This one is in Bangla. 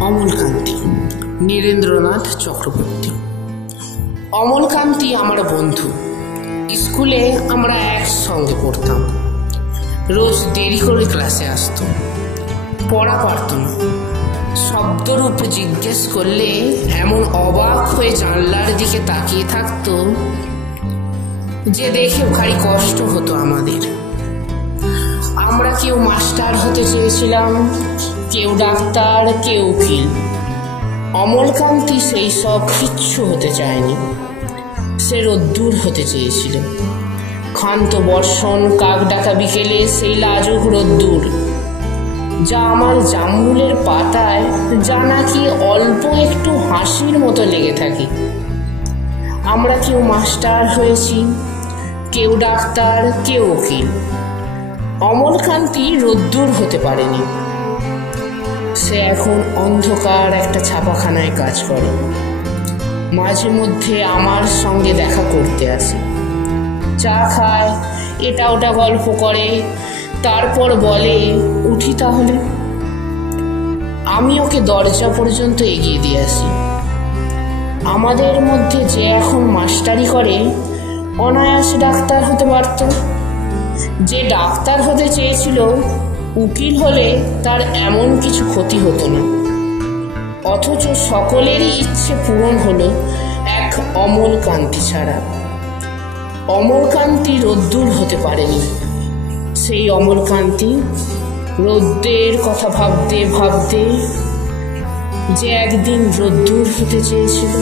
অমলকান্তি, নীরেন্দ্রনাথ চক্রবর্তী। অমলকান্তি আমার বন্ধু। স্কুলে আমরা একসঙ্গে পড়তাম। রোজ দেরি করে ক্লাসে আসতো, পড়া পারত না। শব্দরূপ জিজ্ঞেস করলে এমন অবাক হয়ে জানলার দিকে তাকিয়ে থাকতো যে দেখে ভারী কষ্ট হতো আমাদের। আমরা কেউ মাস্টার হতে চেয়েছিলাম, কেউ ডাক্তার, কেউ উকিল। অমলকান্তি সেই সব কিচ্ছু হতে চায়নি। সে রোদ্দুর হতে চেয়েছিল। ক্ষান্ত বর্ষণ, কাক ডাকা বিকেলে সেই লাজুক রোদ্দুর, যা আমার জামরুলের পাতায় যা নাকি অল্প একটু হাসির মতো লেগে থাকে। আমরা কেউ মাস্টার হয়েছি, কেউ ডাক্তার, কেউ উকিল। অমলকান্তি রোদ্দুর হতে পারেনি। সে এখন অন্ধকার একটা ছাপাখানায় কাজ করে। মাঝে মধ্যে আমার সঙ্গে দেখা করতে আসে, চা খায়, এটা ওটা গল্প করে, তারপর বলে উঠি তাহলে। আমি ওকে দরজা পর্যন্ত এগিয়ে দিয়ে আসি। আমাদের মধ্যে যে এখন মাস্টারি করে অনায়াসে ডাক্তার হতে পারত। যে ডাক্তার হতে চেয়েছিল উকিল হলে তার এমন কিছু ক্ষতি হতো না। অথচ সকলেরই ইচ্ছে পূরণ হলো এক অমলকান্তি ছাড়া। অমলকান্তি রোদ্দুর হতে পারেনি। সেই অমলকান্তি রোদ্দের কথা ভাবতে ভাবতে যে একদিন রোদ্দুর হতে চেয়েছিল।